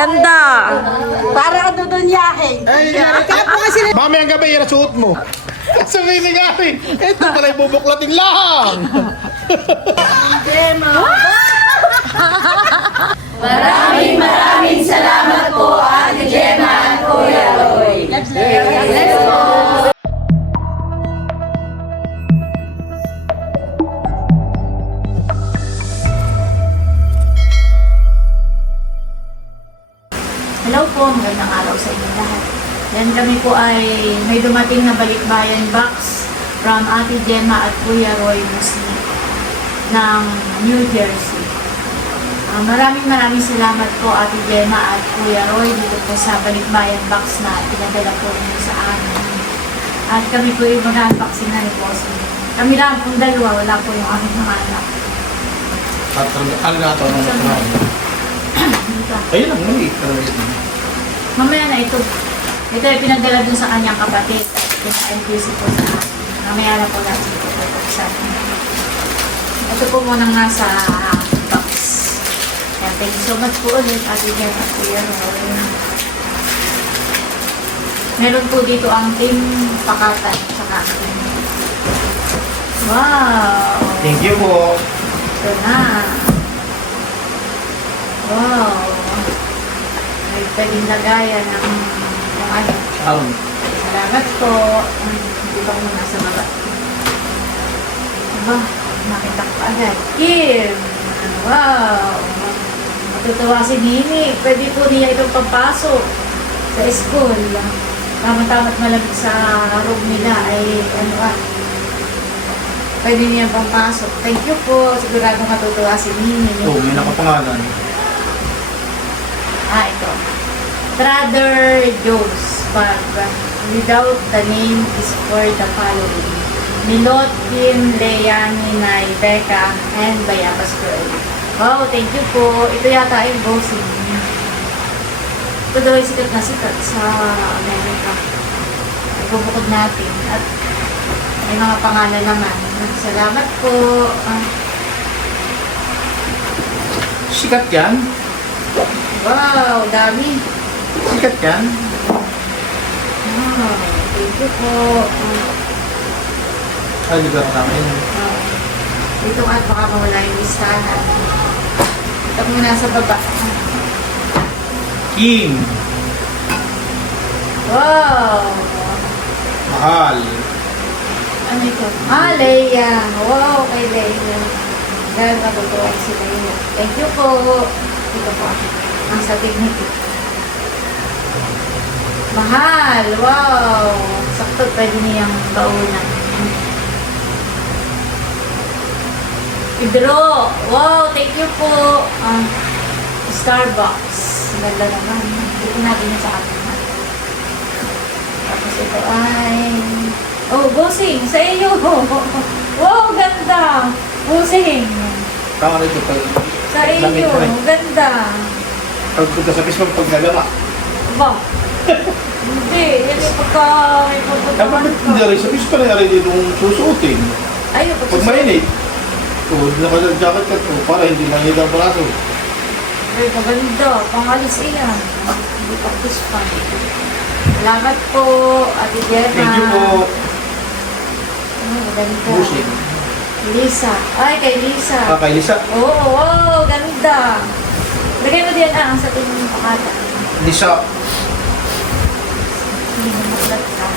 Ganda. Para ano doon yahe. Ay, kaya po kasi mamayang gabi, yan ang suot mo. Sabi ni Gary, ito pala ibubuklatin lang. Maraming salamat po, Ate Gemma at Kuya Roy. Let's go. Hello po, magandang araw sa inyo lahat. Yan kami po ay may dumating na balikbayan box from Ate Gemma at Kuya Roy Muslim ng New Jersey. Maraming salamat po Ate Gemma at Kuya Roy dito po sa balikbayan box na pinadala po niyo sa amin. At kami po yung mag-unboxing na ni Bossing. Kami lang pong dalawa, wala po yung aming mga anak. At ano na ito? Dito. Ayun lang, mali. Mamaya na ito. Ito ay pinagdala dun sa kanyang kapatid. Pina-NQC po sa akin. Mamaya na po natin ito pupuksan. Ito po muna nga sa box. Kaya thank you so much po ulit Ate Gemma at Kuya Roy. Meron po dito ang team pakatan sa akin. Wow! Thank you po. Ito na. Wow! May pwedeng lagayan ng ano. Salamat po. Hindi pa ko nasa baba. Aba, nakita ko agad. Kim! Wow! Matutuwa si Nini. Pwede po niya itong pampasok sa school. Tama-tama't malamig sa room nila ay pwede niya pampasok. Thank you po. Sigurado matutuwa si Nini. Ito, may nakapangalan. Ito. Brother Jones bag. Without the name is for the following. Milot, Kim, Lea, Ninay, Becca, and Bayabas Girl. Wow, thank you po. Ito yata yung bossing. Ito daw yung sikat na sikat sa Amerika. Ibubukod natin. At may mga pangalan naman. Salamat po. Sikat yan? Wow, dami. Sikat yan? Wow, thank you po. Ay, di ba kasama yun? Dito at baka mawala yung listahan. Ito muna sa baba. Kim. Wow! Mahal. Ano ito? Leia. Wow, kay Leia. Dahil matutuwa si Leia. Thank you po. Ito po. Ang sa dignity. Mahal. Wow! Sakto pwede niyang baunan. Pedro. Wow, thank you po. Starbucks. Ganda naman. Dito natin yung sa akin. Tapos ito ay... Oh, Bossing! Sa iyo! Wow, ganda! Bossing! Tama na ito. Sa iyo! Ganda! Pagpunta sa pismo, pag nagama. Ba? Hindi. Yan yung pagka may pagkakaman Dapat ka. hindi rin sa pismo na rin itong susuotin. Ayun, Pag mainit. Naka-jacket ka to para hindi mainit ang braso. ay, maganda. Pangalis iyan. Hindi practice pa. Salamat po, Ate Gemma. Thank you po. Maganda. Busing. Lisa. Ay, kay Lisa. Kay Lisa. Oo, wow, ganda. Lagay mo diyan ang sa tingin ng pakata. Lisa. Hindi mo makulat ka.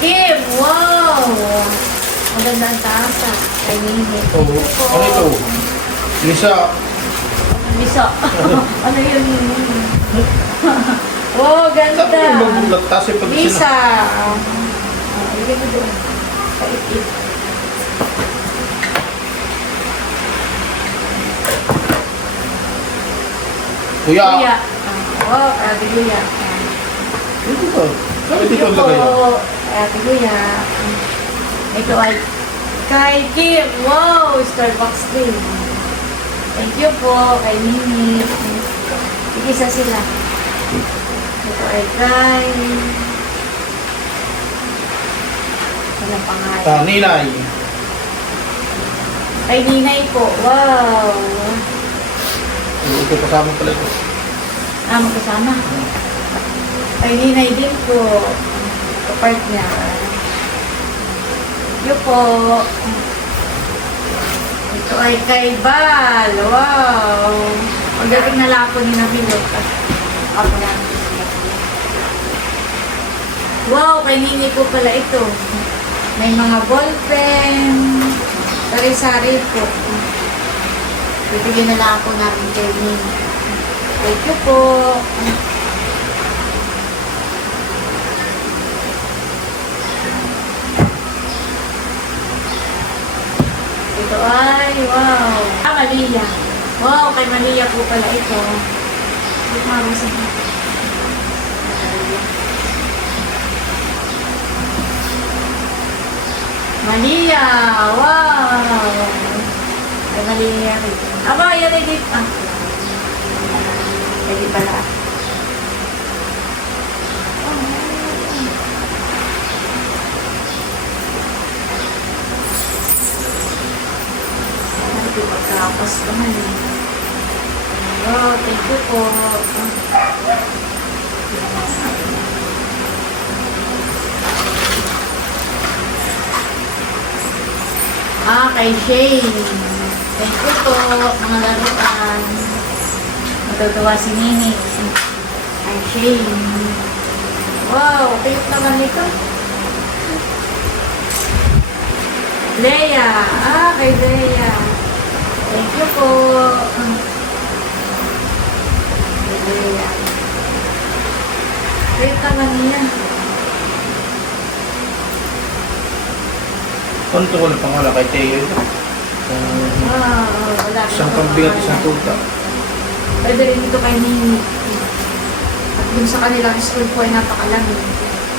Kim, wow! Maganda ang tasa. Kay Nini. Oo. Ano ito? Lisa. Lisa. Ano yun? Wow, ganda. Sabi yung magulat. Tapos yung pag Lisa. Lagay mo doon. Pait-it. Kuya. Kuya. Wow, Ate Kuya. Dito ba? Sabi dito ang lagay. Ate Kuya. Ito ay kay Kim. Wow, Starbucks din. Thank you po kay Nini. Isa sila. Ito ay kay... Walang pangalan. Ninay. Kay Ninay po. Wow. Ito kasama pala ito. Magkasama. Ay, ninay din po. Kapart niya. Yun po. Ito ay kay Bal. Wow. Ang galing na lapo ni Nabilot. Ako lang. Wow, kay Nini po pala ito. May mga ballpen. Sari-sari po. Bibigyan na lang ako namin kay Nini. Thank you po. Ito ay, wow. Malia. Wow, kay Malia po pala ito. Malia, wow. Kay Malia. Aba, yan ay dito. Pwede pala. Pagkapas naman eh. Oh, thank you po. Kay Shane. Thank you po, mga laruan. Matutuwa si Nini. Kay Shane. Wow, cute naman ito. Leia. Kay Leia. Thank you po. Leia. Cute naman niya. Ano ito ko na pangalan kay Teo? Wala. Isang pambigat, isang tuta. Pwede rin ito kay Nini. At dun sa kanilang school po ay napakalami.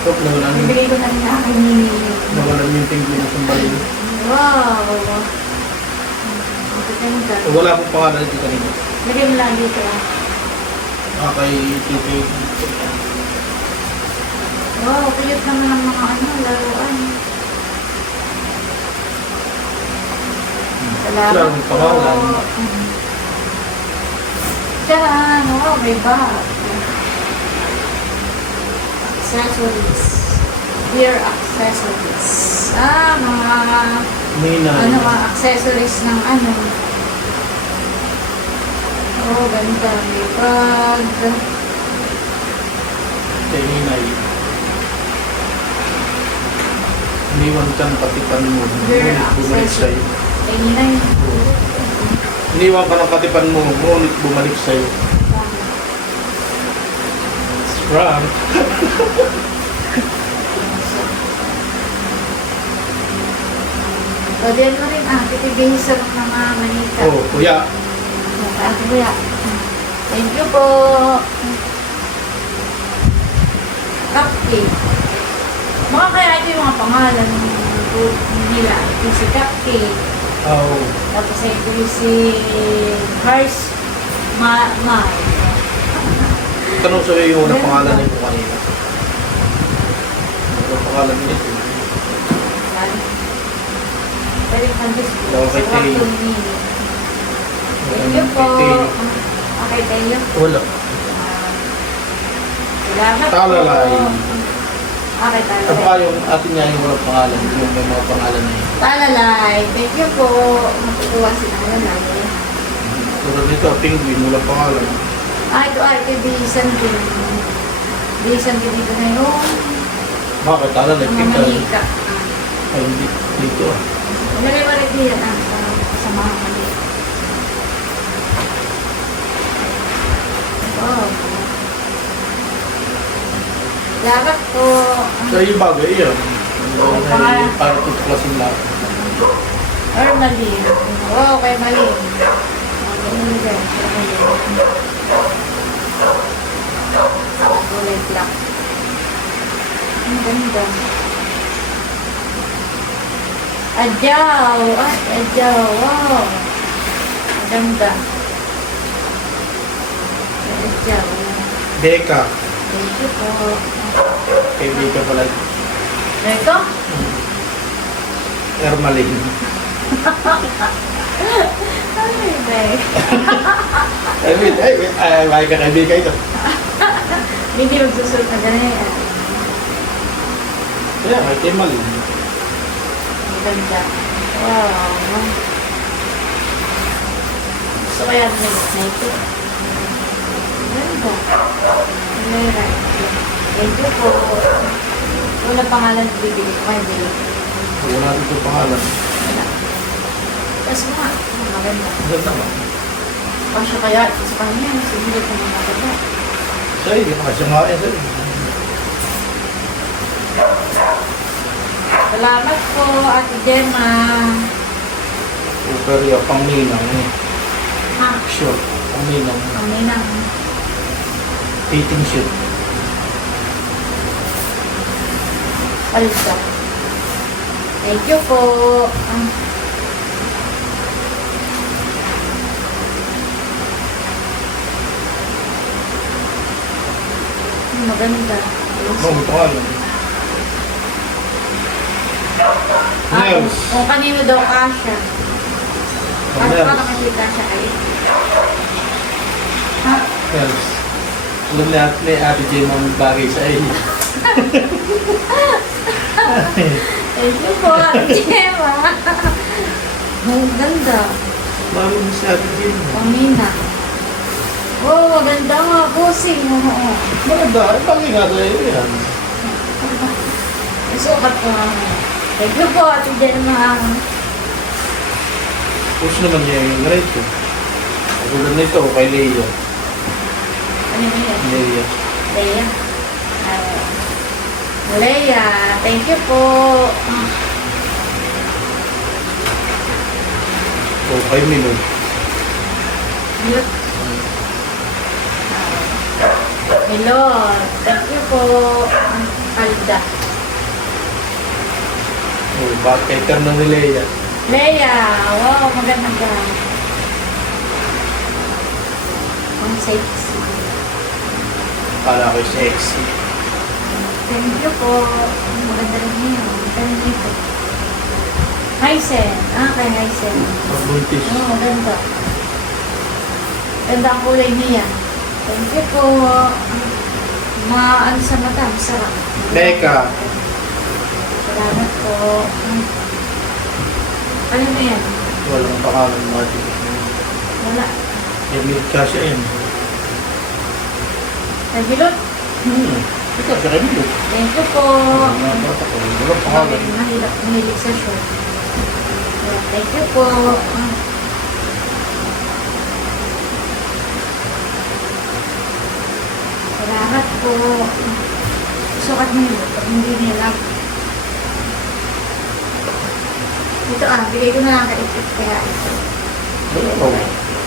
Tok, nawalan Bibigay ko na rin na kay Nini. yung tingin na sumbalin. Wow! Ang ganda. Wala akong pangalan dito kanina. Lagyan mo lang dito. Kay Tito. Wow, cute naman ang mga laruan. Salamat Wala akong pangalan. Diyan, wow, may bag. Accessories. Beer accessories. Mga Mina. mga accessories ng ano. Oh, ganda. May bag. Kay Ninay. Iniwan ka ng katipan mo. Beer Bumalik sa'yo. Kay Ninay. Iniwan ka ng katipan mo. Ngunit bumalik sa'yo. Frank. O, diyan mo rin, titibihis sa mga manika. Oh, kuya. Kuya. Thank you po. Cupcake. Baka kaya ito yung mga pangalan nila. Ito si Cupcake. Oh. Tapos ito si Hars Mai. Tanong sa'yo yung unang pangalan nito kanina. Yung pangalan nito. Pwede kang gusto. Okay, Sa Tay. Waktong Nini. Thank you po. Okay, tayo. Wala. Salamat po. Talalay. Okay, Ano talalay. pa yung atin niya yung walang pangalan? Yung may mga pangalan na yun. Talalay. Thank you po. Matutuwa si Talalay. Tulad nito, penguin, walang pangalan. Ito ay bihisan din. Bihisan din dito na yung Bakit? Talalay, mga pinta. manika. Ay, hindi. Dito ah. Nalay ba rin diyan sa mga manika? Oh. Salamat po. So yung bagay yan. Pangalan. Para tutuklasin lahat. Armalin. Wow, kay Malin. Kulay black. Ang ganda. Adyaw. Adyaw. Wow. Ang ganda. Adyaw. Deka. Thank you po. Kay Deka pala. Ito? Ermalin. Ay, May kaibigan ito. hindi magsusunod na ganyan. Kaya, may temal. Ang ganda. Wow. Gusto ko yan na ito. Ang ganda. Alright. Thank you po. Wala pangalan bibili ko kayo dito. Wala natin ito pangalan. Wala. Tapos mga, maganda. Ganda ba? Pasya kaya sa kanya, sumili ko mga maganda. Sa'yo, hindi ka siya nga sa'yo. Salamat po, Ate Gemma. Pero yung pangninang eh. Ha? Short. Pangninang. Kami na. Dating shoot. Palda. Thank you po. Maganda. Ano ito nga lang? Nails. Kung kanino daw kasha. Ano Nails. pa nakakita siya ay? Ha? Nails. Alam ni Ate Jim ang bagay sa iyo. Thank you po, Ate Gemma. Ang ganda. Mami mo si Ate Jim. Pamina. Oh, maganda nga. Pusing. Oo. Maganda. Ay, bagay nga sa iyo yan. Sukat ko nga. Thank you po, Ate Gemma. Push naman niya yung ganito. Katulad nito, kay Leia. Ano yun? Leia. Leia. Leia, thank you po. O, kay Milo. Yun. Hello, thank you po. Alda. O, bakit eterno ni Leia. Leia, wow, maganda ka. Ang sexy. Kala ko sexy. Thank you po. Maganda rin niyo. Thank you po. Hysen. Kay Hysen. Magbuntis. Oo, maganda. Ganda ang kulay niya. Thank you po. Ano sa mata, masarap. Meka. Salamat po. Ano na yan? Walang pangalan mo ate. Wala. Emil Kasha yan. Nagilot? Ikaw, sa Emil. Thank you po. Walang pangalan. Mahilig sa short. Thank you po. Salamat po. Sukat mo yun. Pag hindi nila. Ito bigay ko na lang ka-ikit kaya ito. Wala ko.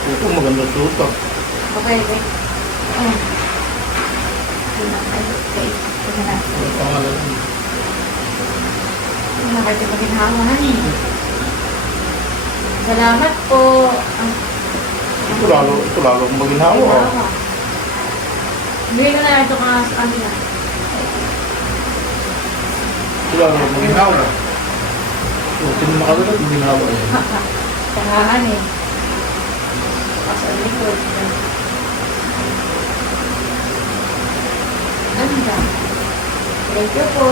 Ito magandang suot ah. Okay, okay. Ito na, ka-ikit ko na lang. Walang pangalan. Ito na kayo maginhawahan eh. Salamat po. Ito lalo kung maginhawa ah. Bigay ko na lang ito ka sa kanila. Ito lalo kung maginhawa. Ito na makagalat, maginhawa yan. Pangahan eh. Pasal likod. Ganda. Thank you po.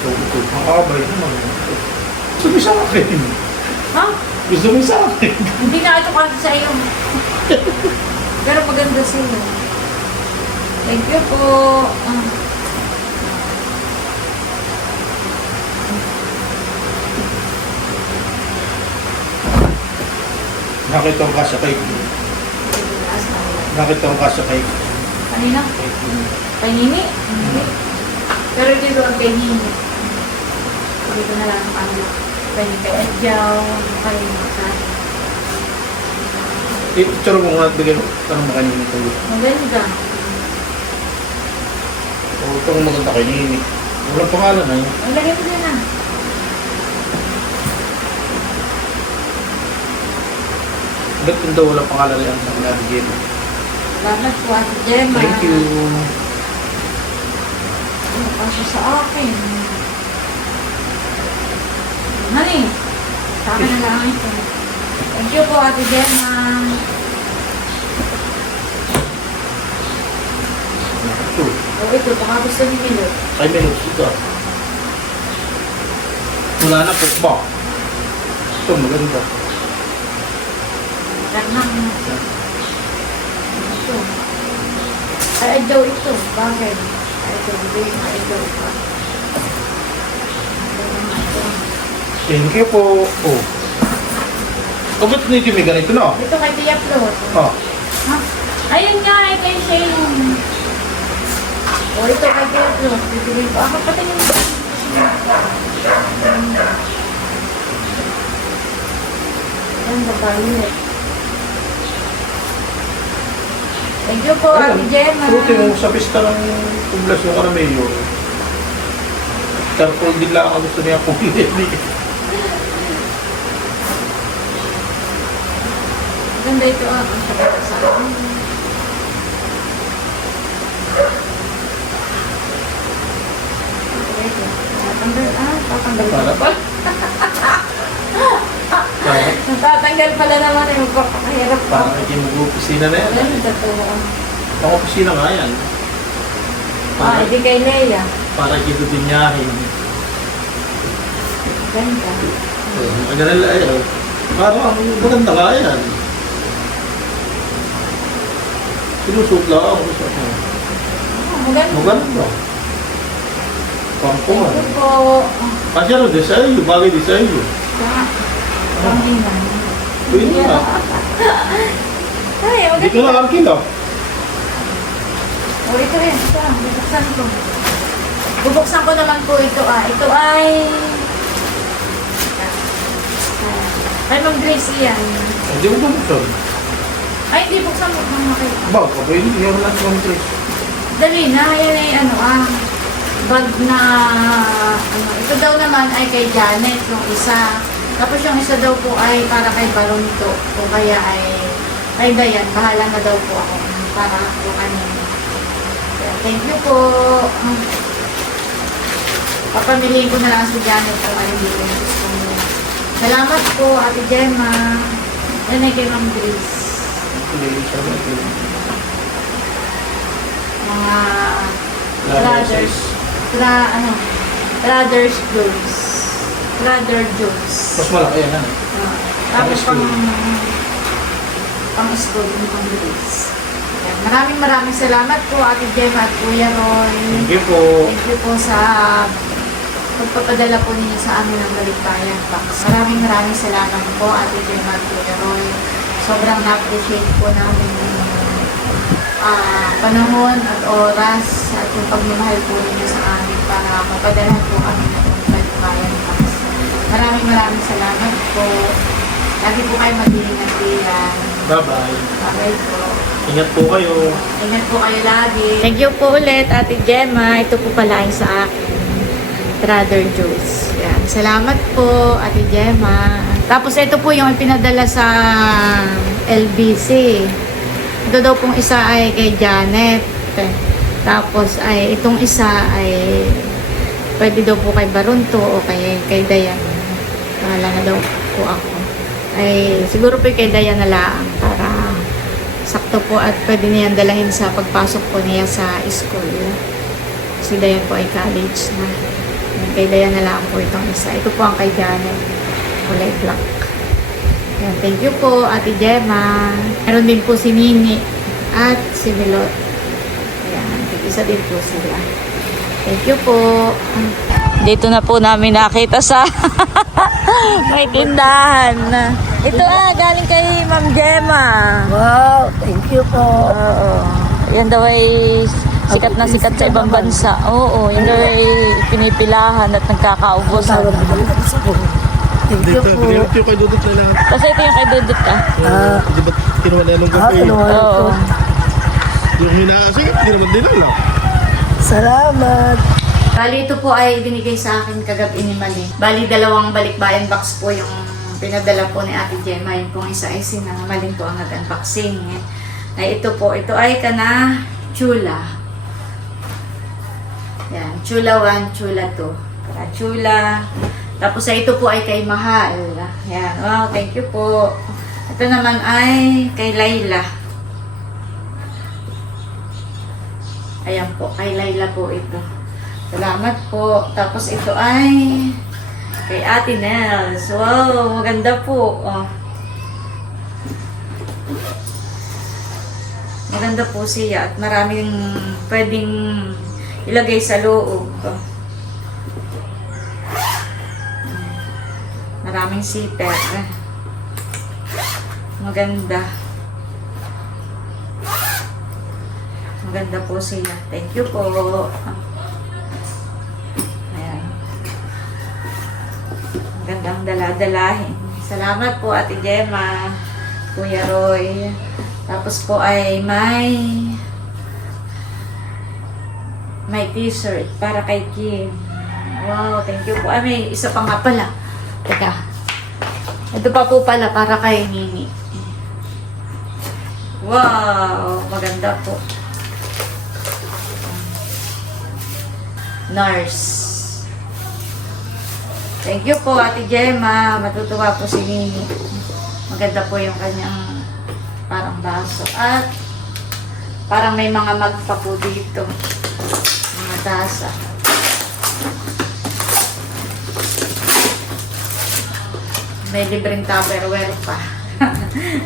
Ito, pang-abay naman. Gusto mo sa akin. Ha? Gusto mo sa akin. Hindi na ito kasi sa iyo. Pero maganda sila. Thank you po. Nakita ko kasya kay. Nakita ko kasya kay. Kanina? Kay Nini? Pero dito ang kay Nini. Dito na lang ang ano. Pwede kay Edjaw. Kay Masahe. Picture mo nga, bigyan mo. Tanong mo kanina ito. Maganda. Itong maganda kay Nini. Walang pangalan na yun. Ang lagay mo din na. Ba't yung daw walang pangalan na yan sa mga bigyan mo? Salamat po, Ate Gemma. Thank you. Ano kasi sa akin? Honey, sa akin na lang ito. Thank you po, Ate Gemma. Oh, ito, baka gusto ni Milo. Ay, menos ito. Wala na po ba? Ito, maganda. Ganang. Ito. Ay, daw ito. Bakit? Ay, ito. Ito. Thank you po. Oh. Oh, ba't nito may ganito na? Ito kay Tia Flo. Oh. Ha? Ayun nga, ay kay Shane. O, ito kay Tia Flo. Bibigay ko. Ako patingin mo. Ayan, babae. Thank you po, Ate Gemma. Fruti mo sa pista ng poblasyon Caramello. Charcoal din lang ang gusto niya kung hindi. Ganda ito ang sabi sa akin. Tatanggal Para pa? Para? Natatanggal pala naman eh. Magpapakahirap pa. Para kayo mag-opisina na yan. Ano totoo? Ang opisina nga yan. Hindi kay Leia. Para kayo dinyahin. Ganda. Ganun lang ayaw. Parang maganda nga yan. Sinusot lang ako sa akin. Maganda. Maganda. Pangkuhan. Thank you po. Kasi ano, di sa iyo. Bagay di sa iyo. Panginan. Pwede na. Ay, Hindi ko maganda. na kilo. O, ito yan. Ito. Bubuksan ko. Bubuksan ko naman po ito. Ito ay... Ay, Ma'am Grace yan. Hindi mo buksan. Ay, hindi buksan mo. Makita. Ba, kapag hindi mo lang kung trace. Dali na. Yan ay bag na... ito daw naman ay kay Janet, yung isa. Tapos yung isa daw po ay para kay Baronito. O kaya ay kay Dayan. Bahala na daw po ako. Para po kanina. Thank you po. Papamiliin ko na lang si Janet kung ano dito yung gusto mo. Salamat po, Ate Gemma. Yan ay kay Ma'am Grace. Mga brothers. Brothers Jones. Brother Jones. Mas malaki yan, ano? Tapos Pang-school. pang-school ni Ma'am Grace. Yan. Maraming salamat po, Ate Gemma at Kuya Roy. Thank you po. Thank you po sa pagpapadala po ninyo sa amin ng Balikbayan Box. Maraming salamat po, Ate Gemma at Kuya Roy. Sobrang na-appreciate po namin yung panahon at oras at yung pagmamahal po ninyo sa amin para mapadala po kami ng Balikbayan Box. Maraming salamat po. Lagi po kayo mag-iingat diyan. Bye-bye. Bye po. Ingat po kayo. Ingat po kayo lagi. Thank you po ulit, Ate Gemma. Ito po pala ay sa akin. Brother Jules. Yan. Salamat po, Ate Gemma. Tapos ito po yung pinadala sa LBC. Ito daw pong isa ay kay Janet. Tapos ay itong isa ay pwede daw po kay Barunto o kay Dayan. Bahala na daw po ako. Ay siguro po kay Dayan na lang para sakto po at pwede niyan dalahin sa pagpasok po niya sa school. Si Dayan po ay college na. Kay Dayan na lang po itong isa. Ito po ang kay Janet. Kulay black. Yan. Thank you po, Ate Gemma. Meron din po si Nini at si Milot. Yan. Isa din po sila. Thank you po. Dito na po namin nakita sa may tindahan. Ito galing kay Ma'am Gemma. Wow, thank you po. Oo. Yan daw ay sikat na sikat sa ibang bansa. Oo, yan daw ay pinipilahan at nagkakaubos. Thank you po. Dito kay Dudut na lang. Kasi ito yung kay Dudut ka. Di ba kinuha na nung gabi? Oo. Yung hinakasing, hindi naman din lang. Salamat. Bali, ito po ay binigay sa akin kagabi ni Mali. Bali, 2 balikbayan box po yung pinadala po ni Ate Gemma. Yung pong isa ay sinamaling po ang nag-unboxing. Ay, ito po, ito ay kana Chula. Yan, Chula 1, Chula 2. Chula. Tapos ito po ay kay Mahal. Yan, wow, thank you po. Ito naman ay kay Layla. Ayan po, kay Layla po ito. Salamat po. Tapos ito ay kay Ate Nels. Wow, maganda po. Oh. Maganda po siya at maraming pwedeng ilagay sa loob. Maraming zipper. Maganda. Maganda po siya. Thank you po. Ayan. Magandang dala-dalahin. Salamat po Ate Gemma, Kuya Roy. Tapos po ay may t-shirt para kay Kim. Wow, thank you po. Ay, may isa pa nga pala. Teka. Ito pa po pala para kay Nini. Wow, maganda po. Nurse. Thank you po, Ate Gemma. Matutuwa po si Nini. Maganda po yung kanyang parang baso. At parang may mga magpa po dito. Mga tasa. May libreng Tupperware pa.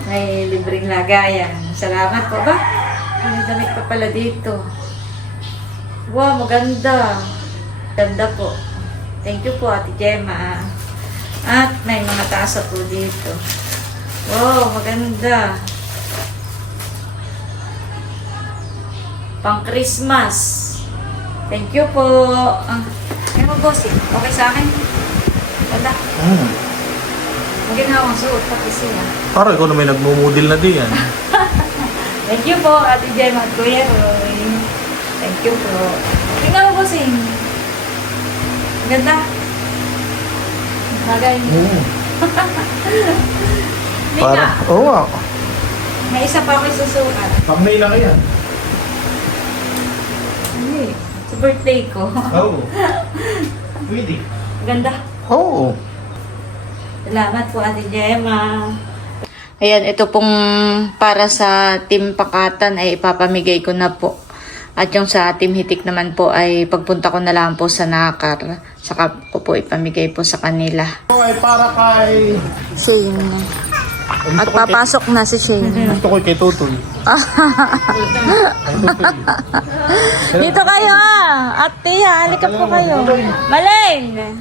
May libreng lagayan. Salamat po ba? May damit pa pala dito. Wow, maganda. Ganda po. Thank you po, Ate Gemma. At may mga tasa po dito. Wow, maganda. Pang Christmas. Thank you po. Ano mo, bossing? Okay sa akin? Wala. Maginawa ang suot pati siya. Parang ikaw na may nagmumudil na din yan. Thank you po, Ate Gemma at Kuya Roy. Thank you po. Tingnan mo, bossing. Ganda. Bagay. Parang, oo nga. May isa pa ako isusukat. Pag-mail lang yan. Hindi. Sa birthday ko. Oo. Pwede. Ganda. Oo. Salamat po, Ate Gemma. Ayan, ito pong para sa Team Pakatan ay ipapamigay ko na po. At yung sa Team Hitik naman po ay pagpunta ko na lang po sa Nakar. Saka ko po ipamigay po sa kanila. Ito ay para kay... Shane. At papasok na si Shane. Gusto ko kay Tutoy. Dito kayo ah! Ate, halika po kayo. Maleng!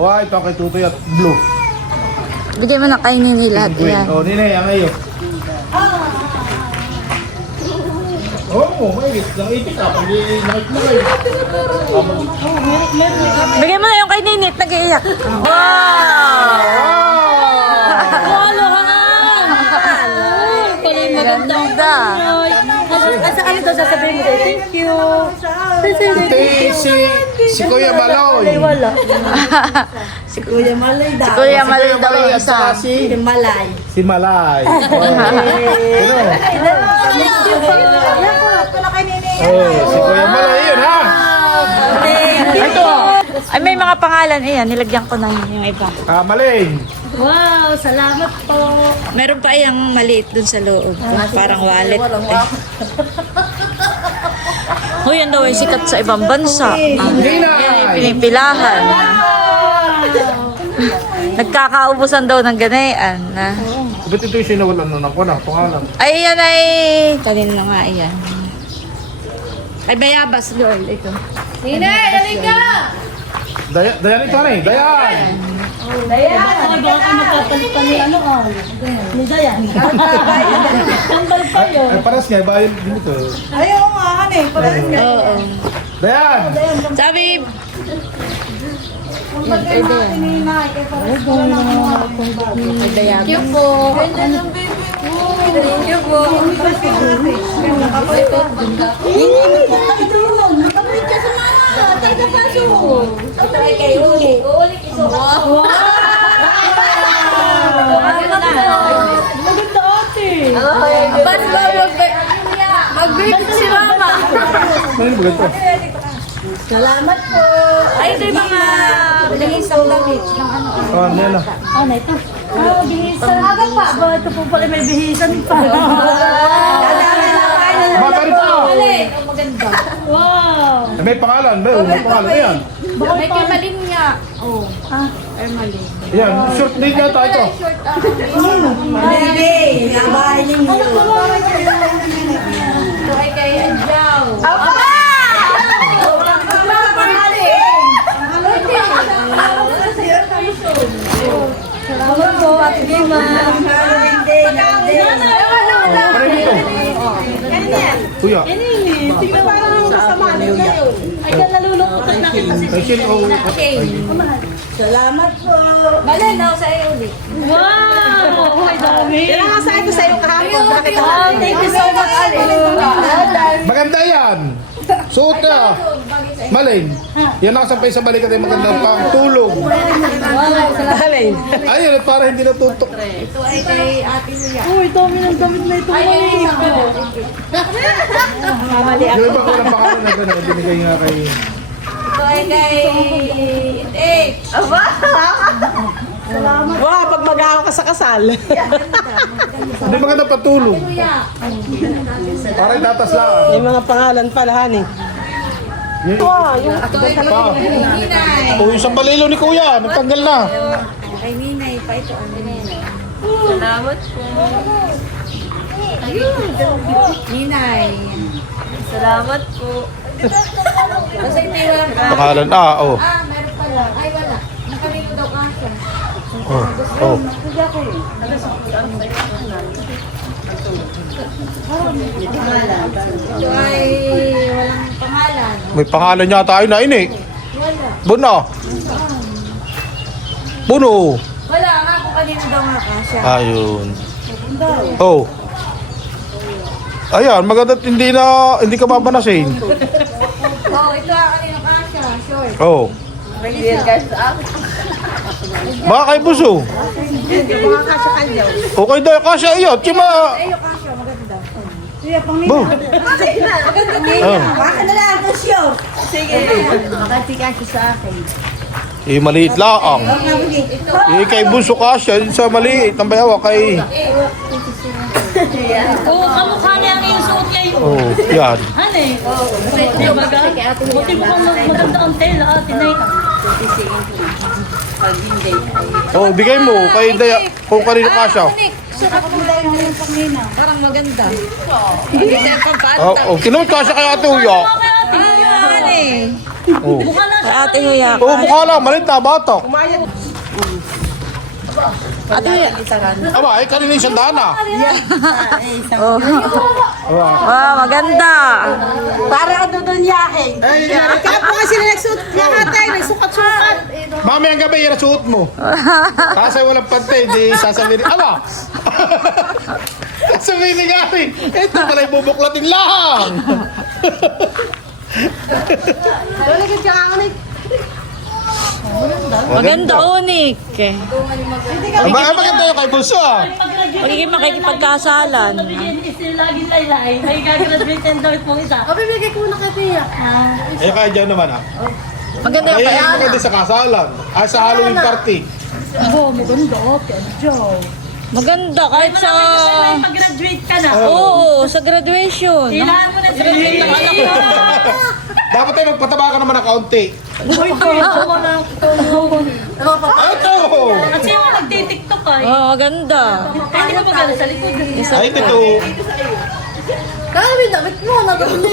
Oo, ito kay Tutoy at blue. Bigyan mo na kayo ni lahat yan. Oo, Ninay, ang iyo. Oo, may nakipit ka. Pag nakit mo kayo. Bigyan mo na yung kay Ninit, nag-iiyak. Wow! Halo ka nga! Maganda. Asa ano daw sasabihin mo? Thank you. Si Kuya Maloy. Wala. Si Kuya Malay daw. Si Kuya Malay daw yung at saka isa. Si Malay. Si Malay. Ano? Si Kuya Malay yun, ha? Ito. Ay, may mga pangalan. Ayan, nilagyan ko na yung iba. Maling. Wow, salamat po. Meron pa yung maliit dun sa loob. Parang wallet. Oh, yan daw ay sikat sa ibang bansa. Yan ay pinipilahan. Nagkakaubusan daw ng ganayan. Ba't ito yung sinawalan na ng pangalan? Ay, yan ay... Tanin na nga, yan. Ay, bayabas, girl. Ito. Ninay, halika! Dayan ito na eh. Dayan! Baka magkakalitan ni ano ka. Ni Dayan. Tanggal kayo. Ay, paras nga. Bayan din ito. Ayaw nga, hanay. Parang nga. Oo. Dayan! Sabi... Magkay natin ni Ninay. Kaya parang Ay, bayabas. Thank you po. Thank you po. Ito yun. Kapit ka sa mga. Taga paso. Ito ay kayo. Uulit iso. Wow. Maganda ate. Abas ba mag-greet si Mama. Ano ba ito? Salamat po. Ay, ito yung mga isang damit ng ano. Ano yan na? Oh, na ito. Bihisan. Aga pa. Ba, ito po pala may bihisan pa. Makarin pa. Ang maganda. Wow. May pangalan. May pangalan yan. May kamalim niya. Oh. Ermalin. Yan, short din yata ito. Short Baby, ang bahay ninyo. Ito ay kay Adjaw. Salamat po, Ate Gima. Pareho dito. Kuya. Tingnan mo parang kasama ngayon. Ay, ka nalulungkot na nakita si Ay, sin o. Salamat po. Malinaw sa iyo ulit. Wow! Ay, dami. Kailangan ko sa iyo kahapon. Bakit Wow, thank you so much, Ate. Maganda yan. Suot na. Maling. Yan nakasampay sa balikat ay maganda pang tulog. Ayun, para hindi natutok. Ito ay kay Ate Luya. Uy, dami ng damit na ito. Ay, isa ko. Yung iba ko ng pangalan na gano'n, binigay nga kay... Ito ay kay Ate. Wow, pag mag-ako ka sa kasal. Hindi maganda patulog. Luya. Para itatas lang. May mga pangalan pala, honey. Wow, yung Ito ay kay Pa. Ninay. O, yung sambalilo ni Kuya, nagtanggal na. Kay Ninay pa ito. Ano Ninay? Salamat po. Ninay. Salamat po. Kasi ito yung Pangalan, oh. meron pala. Ay, wala. Nakalino daw kasi. Oh. Ito ay walang pangalan. May pangalan niya tayo na ini. Wala. Buno. Buno. Wala nga kung kanino daw nga kasya. Ayun. Oh. Ayan, maganda hindi ka babanasin. Oh, ito ang kanino kasya. Short. Oh. Baka kay Buso. Okay daw, kasya iyo. Tsima. Ay, yung kasya. Maganda. Bo. Maganda din. Oh. baka na lang ito siyo. Eh, maliit lang. Eh, kay Buso kasya. Sa maliit. Ang bayawa kay... Oo, kamukha niya ang iyong suot ngayon. Oh, yan. Hane? Di ba ga? Buti mo kang maganda ang tela, Ate Nay. Oh, bigay mo kay Daya. Kung kanino kasya. Parang maganda. Hindi siya pampaan. Oh, kinamit kasya kay Ate Uya. Oh. Mukha na siya. Ate Nguya. Oh, mukha lang. Malit na, batok. Ate Nguya. Aba, ay kanina yung sandana. Wow, maganda. Para ano doon yakin. Kaya po kasi nagsuot niya ate, nagsukat-sukat. Mamayang gabi, yan ang suot mo. Kasi walang pantay, di sasabihin. Aba! Sabihin ni Gary, ito pala ibubuklatin lang. Maganda, unik. Aba, maganda yung kay Bunso ah. Magiging makikipagkasalan. Laging laylay. Ay, gagraduate and daw itong isa. O, bibigay ko na kay Tia. Eh, kaya dyan naman ah. Maganda yung Kaya kaya. hindi din sa kasalan. Ay, sa Halloween party. Oh, maganda. Ate Joe. Maganda, kahit sa... Pag-graduate ka na. Oo, sa graduation. Kailangan mo na graduate ng anak mo. Dapat tayo magpataba ka naman ng kaunti. Uy, ito mo na. Ay, ito! Kasi yung nagtitiktok ay. Oo, maganda. Ay, hindi ka ba gano'n sa likod? Ay, ito. Kami, damit mo, naganda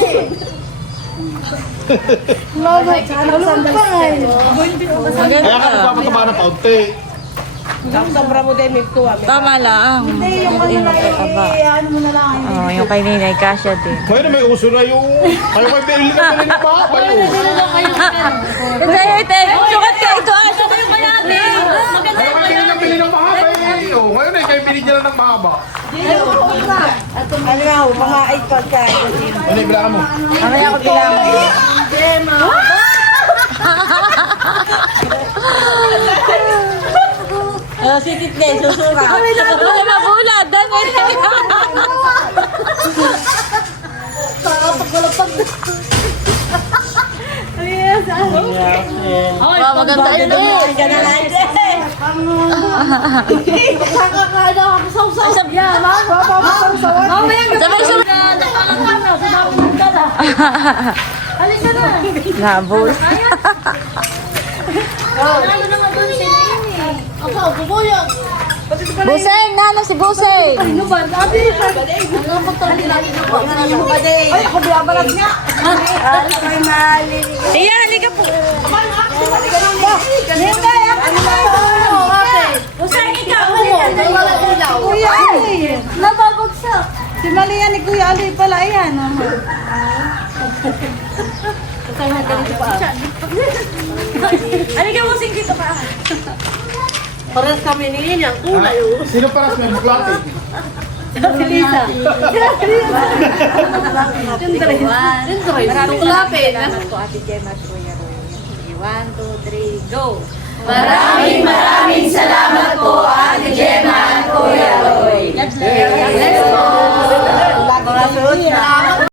Kaya ka magpapataba ng kaunti. Sobra mo din, may tuwa. Tama lang. Yung ano lang, ano mo na lang. Oo, yung kay Ninay, kasya din. Ngayon na may uso na yung... Ayaw kayo bilhin ka bilhin na pa. Kasi ito, sukat ka ito. Ito yung mayami. Maganda Ayaw kayo bilhin ng bilhin ng mahaba. Oh, ngayon eh, kayo bilhin niya lang ng mahaba. Ano nga, mga ikaw ka. Ano, bilangan mo. Mamaya ako bilang. Sikit din, susura. Kami lang. Kami mabulad. Damit. Ay, Maganda ito. Ganun lang. Kakakada ako sa Yeah, ma'am. Mamaya ka Sabay, sabay. Alin ka na? Nabol. Lalo na nga doon sila eh. Ako, bubuyog. Buseng, nano si Buseng. Ano ba? Sabi, ano mo to? Ay, ako biyabalag nga. Ay, mali. Iya, halika po. Hindi, ano ba ito? Busay, ikaw. Wala ilaw. Kuya, ay. Nababagsak. Si Malia ni Kuya Ali pala, ayan. Halika, busing dito ka. Pares kami ni Inyang kulay. Sino paras may buklatin? Si Lisa. Maraming kulapin. Salamat po, Ate Gemma at Kuya Roy. 1, 2, 3, go! Maraming salamat po, Ate Gemma at Kuya Roy. Let's go! Salamat